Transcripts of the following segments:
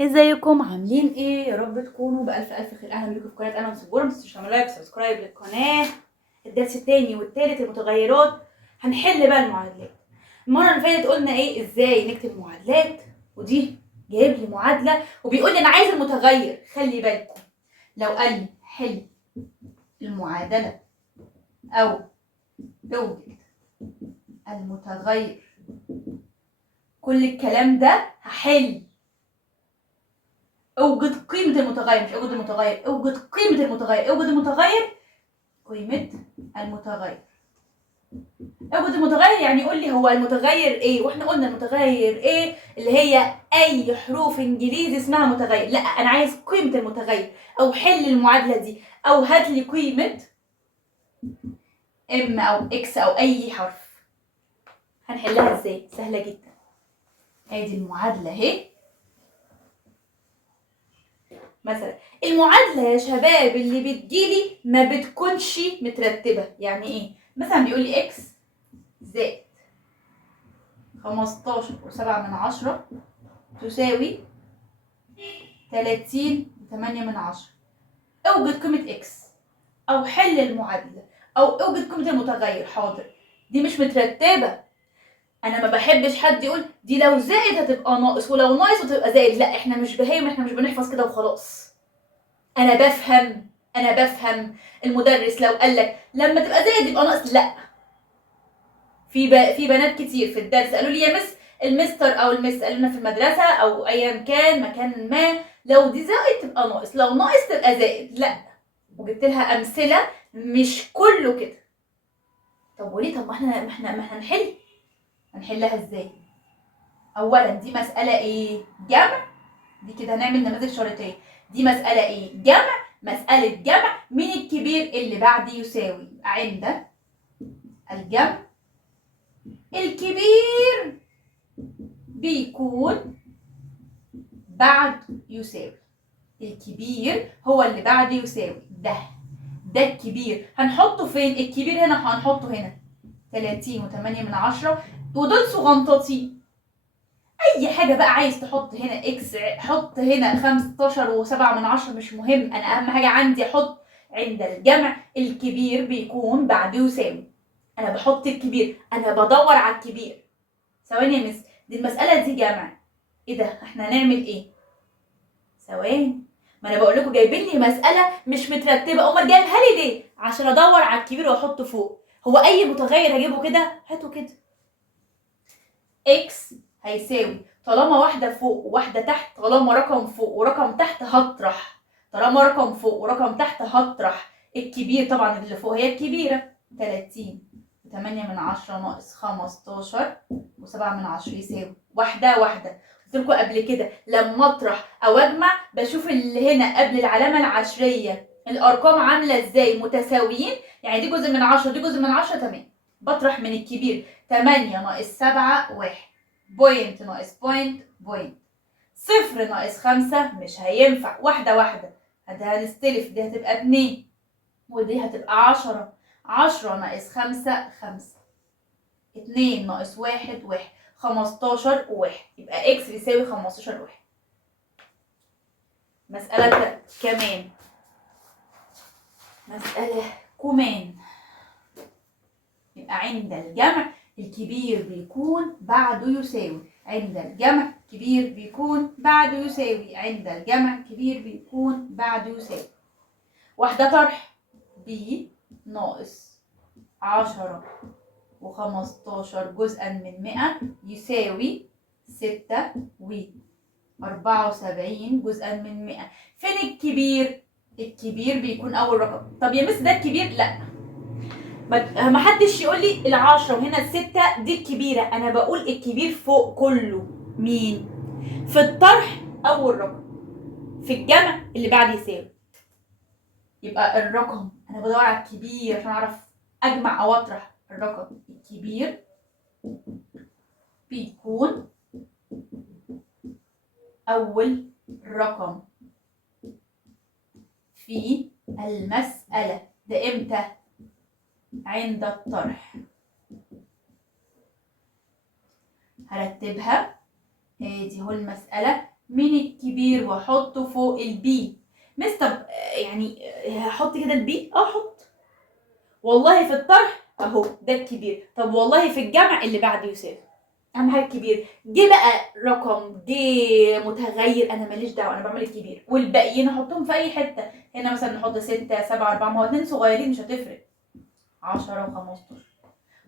ازيكم عاملين ايه؟ يا رب تكونوا بألف ألف خير. اهلا بيكم في قناة انا وسبورة. متنسوش تعملوا لايك وسبسكرايب للقناة. الدرس التاني والتالت المتغيرات. هنحل بقى المعادلات. المرة اللي فاتت قلنا ايه ازاي نكتب معادلات، ودي جايب لي معادلة وبيقول لي انا عايز المتغير. خلي بالكم لو قال لي حل المعادلة او اوجد المتغير، كل الكلام ده هحل. اوجد قيمة المتغير، مش اوجد المتغير، اوجد قيمة المتغير. اوجد المتغير، قيمة المتغير. اوجد المتغير يعني يقول لي هو المتغير ايه، واحنا قلنا المتغير ايه اللي هي اي حروف انجليزي اسمها متغير. لا، انا عايز قيمة المتغير، او حل المعادلة دي، او هات لي قيمة ام او اكس او اي حرف. هنحلها ازاي؟ سهلة جدا. ادي المعادلة اهي. مثلا المعادلة يا شباب اللي بتجيلي ما بتكونش مترتبة. يعني ايه؟ مثلا بيقول لي اكس زائد 15.7 تساوي 30.8. اوجد قيمة اكس، او حل المعادلة، او اوجد قيمة المتغير. حاضر، دي مش مترتبة. انا ما بحبش حد يقول دي لو زائد هتبقى ناقص ولو ناقص هتبقى زائد. لا، احنا مش بهايم، احنا مش بنحفظ كده وخلاص. انا بفهم. المدرس لو قال لك لما تبقى زائد يبقى ناقص، لا. في بنات كتير في الدرس قالوا لي يا مس، المستر او المس قالوا لنا في المدرسه او ايا كان مكان ما، لو دي زائد تبقى ناقص، لو ناقص تبقى زائد. لا، وجبت لها امثله. مش كله كده. طب وليه؟ طب ما احنا هنحلها ازاي؟ اولا دي مساله ايه؟ جمع. دي كده هنعمل نماذج شريطيه. دي مساله ايه؟ جمع. مساله جمع. مين الكبير اللي بعد يساوي؟ عند الجمع الكبير بيكون بعد يساوي. الكبير هو اللي بعد يساوي. ده الكبير هنحطه فين؟ الكبير هنا هنحطه هنا 30.8، ودول صغنطاطين. اي حاجه بقى عايز تحط هنا اكس، حط هنا 15.7، مش مهم. انا اهم حاجه عندي احط عند الجمع الكبير بيكون بعد يساوي. انا بحط الكبير، انا بدور على الكبير. ثواني يا مس، دي المساله دي جمع. ايه ده؟ احنا هنعمل ايه؟ ثواني، ما انا بقول لكم جايبين لي مساله مش مترتبه. امال جايبها لي ليه؟ عشان ادور على الكبير واحطه فوق. هو اي متغير هجيبه كده؟ هاته كده. اكس هيساوي، طالما واحده فوق وواحده تحت، طالما رقم فوق ورقم تحت هطرح، طالما رقم فوق ورقم تحت هطرح الكبير. طبعا اللي فوق هي الكبيره. 30.8 ناقص 15.7 يساوي واحده. قلت لكم قبل كده لما اطرح او اجمع بشوف اللي هنا قبل العلامه العشريه الارقام عامله ازاي، متساويين. يعني دي جزء من 10 دي جزء من 10، تمام. بطرح من الكبير 8 ناقص 7 1، بوينت ناقص بوينت. 0 ناقص 5 مش هينفع. واحده هنستلف. دي هتبقى 2 ودي هتبقى 10. 10 ناقص 5 5. 2 ناقص 1 15 1. يبقى اكس يساوي 15 1. مسألة كمان. يبقى عند الجمع الكبير بيكون بعده يساوي. عند الجمع كبير بيكون بعده يساوي. عند الجمع كبير بيكون بعده يساوي. واحدة طرح. ب ناقص 10 و15 جزءا من 100 يساوي 76 جزءا من 100. فين الكبير؟ الكبير بيكون أول رقم. طب يا مس ده الكبير؟ لا، ما حدش يقول لي ال10 وهنا ال6 دي الكبيرة. أنا بقول الكبير فوق كله. مين؟ في الطرح أول رقم، في الجمع اللي بعد يساوي. يبقى الرقم أنا بدور على الكبير عشان أعرف أجمع أو أطرح. الرقم الكبير بيكون أول رقم في المسألة. ده إمتى؟ عند الطرح. هرتبها. ادي هو المسألة من الكبير واحطه فوق البي. طب يعني هحط كده البي؟ احط. والله في الطرح اهو ده الكبير. طب والله في الجمع اللي بعده يساوي. اهم حاجه الكبير. جه بقى رقم، جه متغير، انا ماليش دعوه، انا بعمل الكبير والباقيين احطهم في اي حته. هنا مثلا نحط 6 7 4، ما هو 2 صغيرين مش هتفرق. 10 و15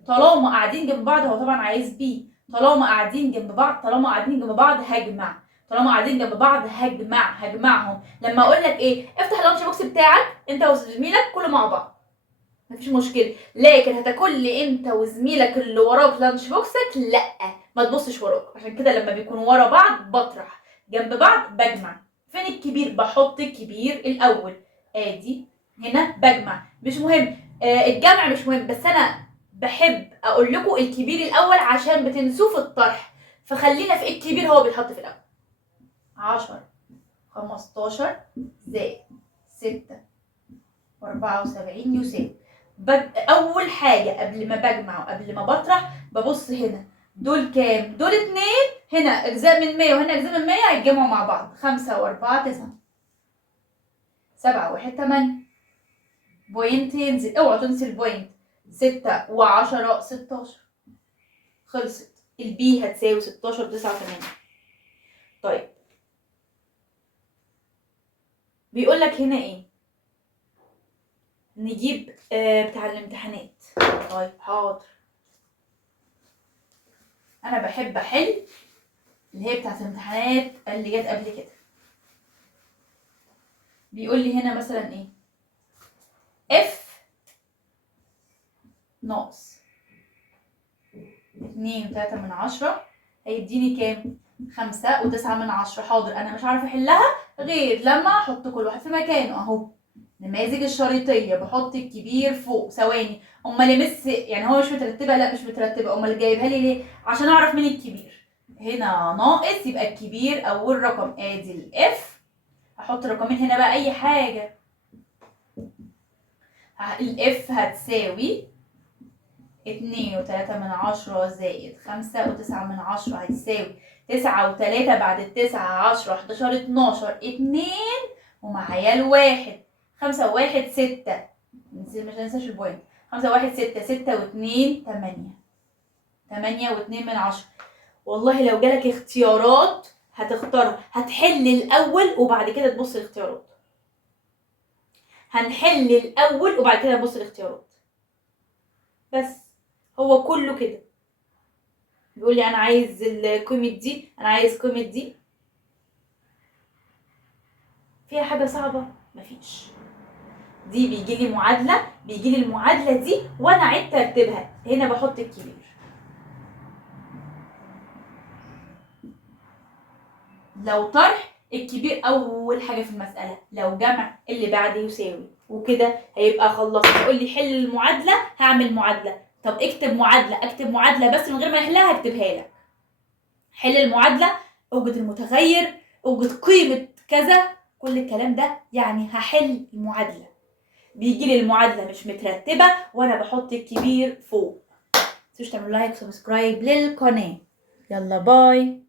طالما قاعدين جنب بعض. هو طبعا عايز بي. طالما قاعدين جنب بعض، طالما قاعدين جنب بعض هجمع. طالما قاعدين جنب بعض هجمعهم. لما اقول لك ايه، افتح اللانش بوكس بتاعك انت وزميلك كله مع بعض، مفيش مشكله. لكن هتاكل لي انت وزميلك اللي وراك لانش بوكسك؟ لا، ما تبصش وراك. عشان كده لما بيكونوا ورا بعض بطرح، جنب بعض بجمع. فين الكبير؟ بحط الكبير الاول. ادي هنا بجمع، مش مهم. الجمع مش مهم، بس انا بحب اقول لكم الكبير الاول عشان بتنسوه في الطرح. فخلينا في الكبير هو بيتحط في الاول. 10 15 زائد 6 و74 يساوي. اول حاجه قبل ما بجمع وقبل ما بطرح ببص هنا، دول كام؟ دول 2. هنا اجزاء من 100 وهنا اجزاء من 100 هيتجمعوا مع بعض. 5 و4 9، 7 و1 8، بوينت ينزل، اوعوا تنسي البوينت. 6 و10 16. خلصت. البي هتساوي 16 و9 و8. طيب بيقول لك هنا ايه؟ نجيب بتاع الامتحانات. طيب حاضر، انا بحب احل اللي هي بتاعت الامتحانات اللي جت قبل كده. بيقول لي هنا مثلا ايه؟ اف ناقص 2.3 هيديني كام؟ 5.9. حاضر، انا مش عارفه احلها غير لما احط كل واحد في مكانه. اهو نماذج الشريطيه، بحط الكبير فوق. ثواني، امال يمس يعني هو مش مترتبه؟ لا مش مترتبه. امال جايبها لي ليه؟ عشان اعرف مين الكبير. هنا ناقص يبقى الكبير اول رقم. ادي الاف، هحط رقمين هنا بقى اي حاجه. الاف هتساوي 2.3 زائد 5.9 هتساوي 9 و3 بعد ال9 10 11 12 2 ومعايا الواحد. 5 و1 6، مش هننساش البوينت. 5 و1 6، 6 و2 8، 8.2. والله لو جالك اختيارات هتختارها، هتحل الاول وبعد كده تبص الاختيارات. هنحل الاول وبعد كده نبص الاختيارات. بس هو كله كده. بيقول لي انا عايز القيمه دي، انا عايز قيمه دي. فيها حاجه صعبه؟ مفيش. دي بيجي لي معادله، بيجي لي المعادله دي وانا عدت ترتيبها. هنا بحط الكبير. لو طرح الكبير اول حاجه في المساله، لو جمع اللي بعده يساوي. وكده هيبقى خلصت. يقول لي حل المعادله، هعمل معادله. طب اكتب معادله، اكتب معادله بس من غير ما احلها هكتبها لك. حل المعادله، اوجد المتغير، اوجد قيمه كذا، كل الكلام ده يعني هحل المعادله. بيجي لي المعادله مش مترتبه وانا بحط الكبير فوق. متنسوش تعملوا لايك وسبسكرايب للقناه. يلا باي.